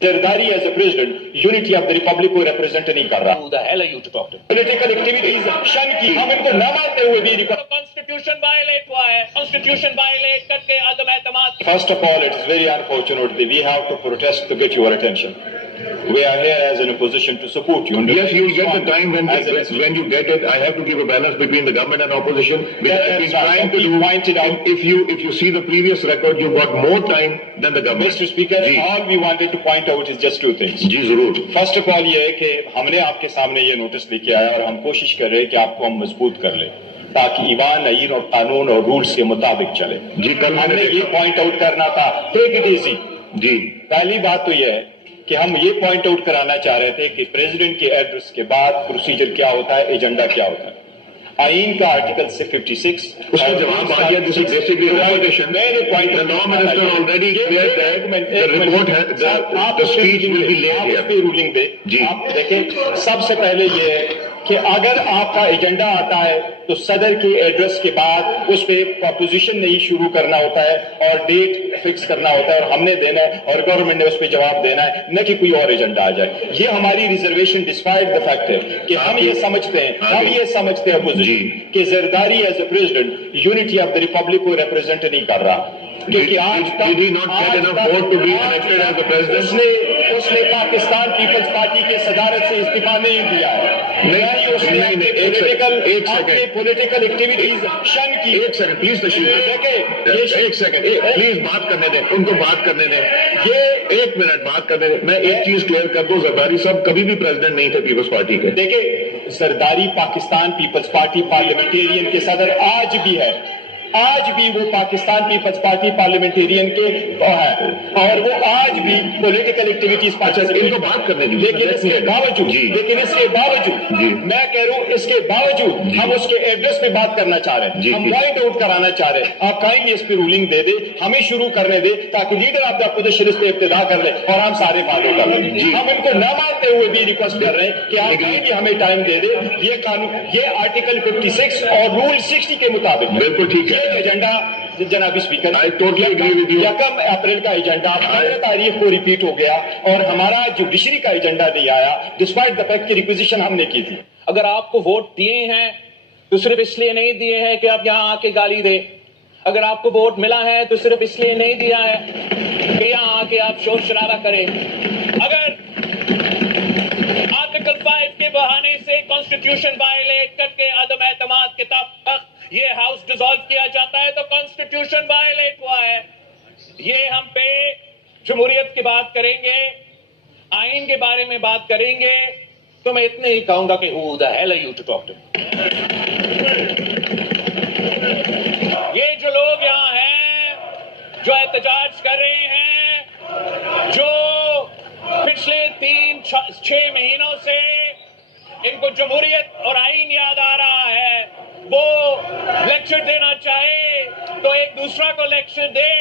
Zardari as a president, unity of the republic को represent नहीं कर रहा. Who the hell are you to talk to? Political activities शन की हम इनको न मानते हुए भी Constitution violate हुआ है. Constitution violate करके अदम एतमाद. First of all, it is very unfortunate that we have to protest to get your attention. We are here as an opposition to support you. Yes, you get the time when you get it. I have to give a balance between the government and opposition. We have been trying to do. Pointed out. If you see the previous record, you got more time than the government. Mr. Speaker, all we wanted to point out is just two things. जी जरूर. First of all ये है कि हमने आपके सामने ये notice लेके आया और हम कोशिश कर रहे हैं कि आपको हम मजबूत कर लें ताकि ईवान आईन और कानून और रूल्स के मुताबिक चले. जी कल हमने ये पॉइंट आउट करना था. Take it easy. जी पहली बात तो ये है कि हम ये पॉइंट आउट कराना चाह रहे थे कि प्रेसिडेंट के एड्रेस के बाद प्रोसीजर क्या होता है, एजेंडा क्या होता है. आइन का आर्टिकल 56 उसका जवाब आ गया. This is basically reportation. The law minister already cleared that the report has the speech will be laid here. पे रूलिंग दे. जी आप देखें, सबसे पहले ये है कि अगर आपका एजेंडा आता है तो सदर के एड्रेस के बाद उस पर प्रपोजिशन नहीं शुरू करना होता है और डेट फिक्स करना होता है और हमने देना है और गवर्नमेंट ने उस पर जवाब देना है, न कि कोई और एजेंडा आ जाए. ये हमारी रिजर्वेशन डिस्पाइट द फैक्ट है कि हम ये समझते हैं अपोजिशन कि Zardari as a president unity of the republic को रिप्रेजेंट नहीं कर रहा. क्योंकि आज उसने पाकिस्तान पीपल्स पार्टी के सदारत से इस्तीफा नहीं दिया है. पॉलिटिकल एक्टिविटीज शन की. एक सेकंड प्लीज एक सेकंड प्लीज बात करने दें, उनको बात करने दें. ये एक मिनट बात करने दें. मैं एक चीज क्लियर कर दूं, जरदारी साहब कभी भी प्रेसिडेंट नहीं थे पीपल्स पार्टी के. देखिए, जरदारी पाकिस्तान पीपल्स पार्टी पार्लियामेंटेरियन के सदर आज भी है. आज भी वो पाकिस्तान पीपल्स पार्टी पार्लियामेंटेरियन के है और वो आज भी पॉलिटिकल एक्टिविटीज इनको बात करने दीजिए. लेकिन इसके बावजूद मैं कह रहा हूँ, इसके बावजूद हम उसके एड्रेस पे बात करना चाह रहे हैं. हम पॉइंट आउट कराना चाह रहे हैं. आप काइंडली इस पे रूलिंग दे दे, हमें शुरू करने दे ताकि लीडर ऑफ द अपोजिशन इस पे इब्तिदा कर ले और हम सारे फॉलो कर लें. हम इनको न मानते हुए भी रिक्वेस्ट कर रहे हैं कि आप काइंडली हमें टाइम दे दे. ये कानून, ये आर्टिकल 56 और रूल 60 के मुताबिक बिल्कुल ठीक है. एजेंडा जनाब speaker, I totally agree with you. 1 अप्रैल का एजेंडा 15 तारीख को रिपीट हो गया और हमारा जुडिशरी का एजेंडा नहीं आया डिस्पाइट द फैक्ट की रिक्विजिशन हमने की थी. अगर आपको वोट दिए हैं तो सिर्फ इसलिए नहीं दिए हैं कि आप यहाँ आके गाली दे. अगर आपको वोट मिला है तो सिर्फ इसलिए नहीं दिया है कि यहाँ आके आप शोर शराबा करें. अगर आर्टिकल 5 के बहाने से कॉन्स्टिट्यूशन वायलेट करके अदम एतमाद के तहत ये हाउस डिसॉल्व किया जाता है तो कॉन्स्टिट्यूशन वायलेट हुआ है. ये हम पे जमहूरियत की बात करेंगे, आइन के बारे में बात करेंगे तो मैं इतने ही कहूंगा कि who the hell are you to talk to? ये जो लोग यहाँ हैं जो एहतजाज कर रहे हैं, जो पिछले 3-6 महीनों से इनको जमहूरियत और आइन याद आ रहा है, वो लेक्चर देना चाहे तो एक दूसरा को लेक्चर दे.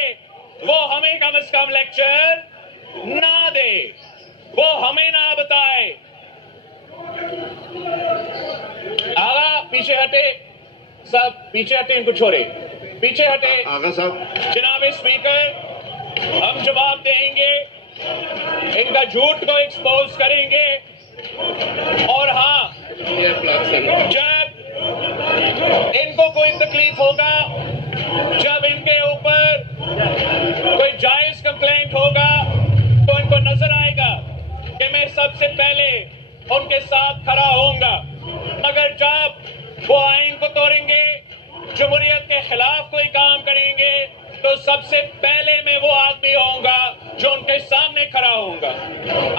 वो हमें कम से कम लेक्चर ना दे, वो हमें ना बताए. आगा पीछे हटे, सब पीछे हटे, इनको छोड़े, पीछे हटे. आगा साहब. जनाब स्पीकर, हम जवाब देंगे, इनका झूठ को एक्सपोज करेंगे. और हाँ, जब इनको कोई तकलीफ होगा, जब इनके ऊपर कोई जायज कंप्लेंट होगा तो इनको नजर आएगा कि मैं सबसे पहले उनके साथ खड़ा होऊंगा. मगर जब वो आइन को तोड़ेंगे, जमहूरियत के खिलाफ कोई काम करेंगे तो सबसे पहले मैं वो आदमी होऊंगा जो उनके सामने खड़ा होऊंगा.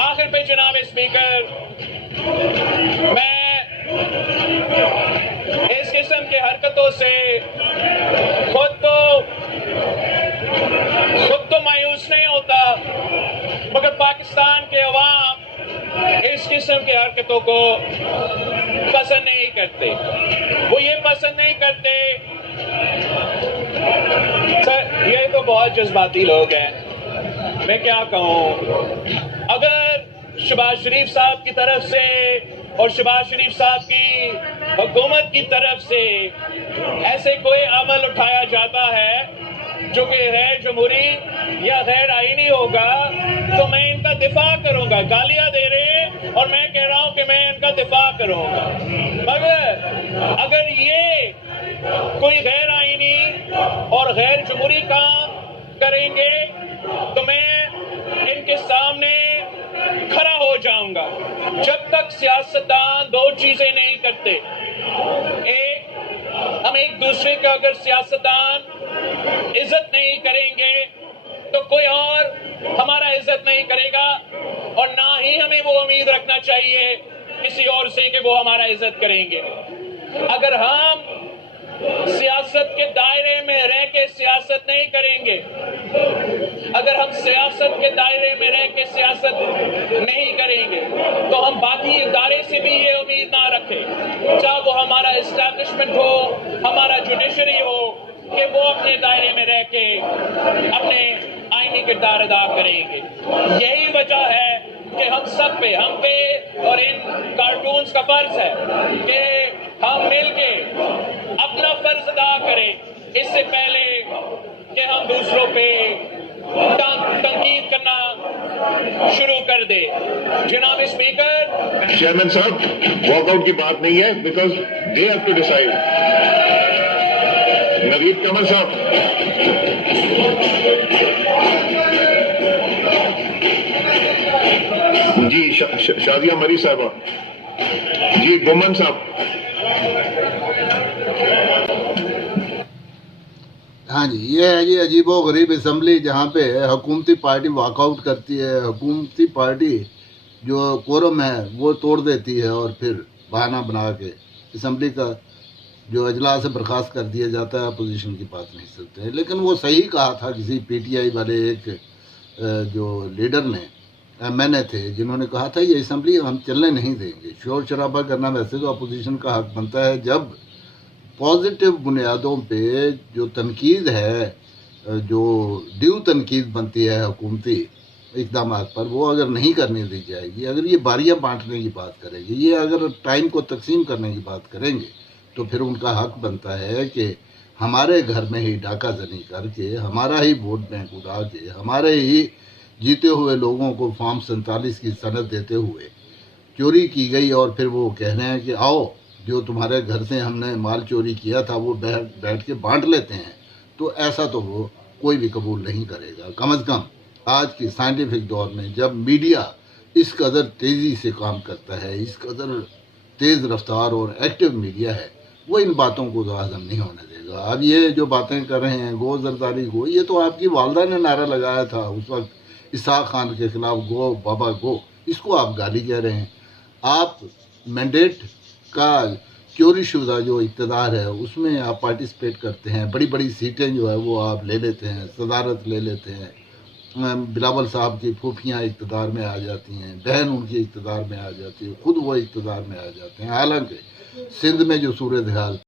आखिर पे जनाब स्पीकर, मैं इस किस्म की हरकतों से खुद तो मायूस नहीं होता, मगर पाकिस्तान के अवाम इस किस्म की हरकतों को पसंद नहीं करते. वो ये पसंद नहीं करते. सर, ये तो बहुत जज्बाती लोग हैं, मैं क्या कहूँ. अगर शहबाज शरीफ साहब की तरफ से और शहबाज शरीफ साहब की हुकूमत की तरफ से ऐसे कोई अमल उठाया जाता है जो कि गैर जमहूरी या गैर आईनी होगा तो मैं इनका दिफा करूंगा, गालियां दे रहे हैं और मैं कह रहा हूं कि मैं इनका दिफा करूंगा। मगर अगर ये कोई गैर आईनी और गैर जमहूरी काम करेंगे तो मैं इनके सामने खड़ा हो जाऊंगा। जब तक सियासतदान दो चीजें नहीं करते, एक, हम एक दूसरे का अगर सियासतदान इज्जत नहीं करेंगे तो कोई और हमारा इज्जत नहीं करेगा, और ना ही हमें वो उम्मीद रखना चाहिए किसी और से कि वो हमारा इज्जत करेंगे। अगर हम सियासत के दायरे में रह के सियासत नहीं करेंगे, अगर हम सियासत के दायरे में रह के सियासत नहीं करेंगे तो हम बाकी इदारे से भी ये उम्मीद ना रखें, चाहे वो हमारा एस्टैब्लिशमेंट हो, हमारा जुडिशरी हो, कि वो अपने दायरे में रह के अपने आईनी किरदार अदा करेंगे। यही वजह है कि हम सब पे, हम पे और इन कार्टून्स का फर्ज है कि हम मिलके अपना फर्ज अदा करें इससे पहले कि हम दूसरों पे तंकीद करना शुरू कर दे। जनाब स्पीकर, चेयरमैन साहब, वॉकआउट की बात नहीं है, because they have to decide. Naveed Qamar साहब, जी शादिया मरी साहबा, जी गुमन साहब। हाँ जी, ये है जी अजीबो गरीब असम्बली जहाँ पे हुकूमती पार्टी वॉकआउट करती है, हुकूमती पार्टी जो कोरम है वो तोड़ देती है और फिर बहाना बना के असम्बली का जो अजलास से बर्खास्त कर दिया जाता है, अपोजिशन की बात नहीं सुनते हैं। लेकिन वो सही कहा था किसी पीटीआई वाले एक जो लीडर ने, MNA थे, जिन्होंने कहा था ये असम्बली हम चलने नहीं देंगे। शोर शराबा करना वैसे तो अपोजिशन का हक बनता है, जब पॉजिटिव बुनियादों पे जो तनकीद है, जो ड्यू तनकीद बनती है हुकूमती इक़दाम पर, वो अगर नहीं करने दी जाएगी, अगर ये बारियां बांटने की बात करेंगे, ये अगर टाइम को तकसीम करने की बात करेंगे, तो फिर उनका हक बनता है कि हमारे घर में ही डाका जनी करके, हमारा ही वोट बैंक उड़ा के, हमारे ही जीते हुए लोगों को फॉर्म 47 की सनद देते हुए चोरी की गई, और फिर वो कह रहे हैं कि आओ जो तुम्हारे घर से हमने माल चोरी किया था वो बैठ के बांट लेते हैं। तो ऐसा तो वो कोई भी कबूल नहीं करेगा। कम अज़ कम आज के साइंटिफिक दौर में जब मीडिया इस कदर तेज़ी से काम करता है, इस कदर तेज़ रफ्तार और एक्टिव मीडिया है, वो इन बातों को तो हज़म नहीं होने देगा। अब ये जो बातें कर रहे हैं गो जरदारी गो, ये तो आपकी वालदा ने नारा लगाया था उस वक्त इसहाक खान के खिलाफ, गो बाबा गो, इसको आप गाली कह रहे हैं। आप मैंडेट का चोरी शुदा जो इक़्तिदार है उसमें आप पार्टिसिपेट करते हैं, बड़ी बड़ी सीटें जो है वो आप ले लेते हैं, सदारत ले लेते हैं। बिलावल साहब की फूफियाँ इक़्तिदार में आ जाती हैं, बहन उनकी इक़्तिदार में आ जाती है, खुद वो इक़्तिदार में आ जाते हैं। हालांकि सिंध में जो सूरत हाल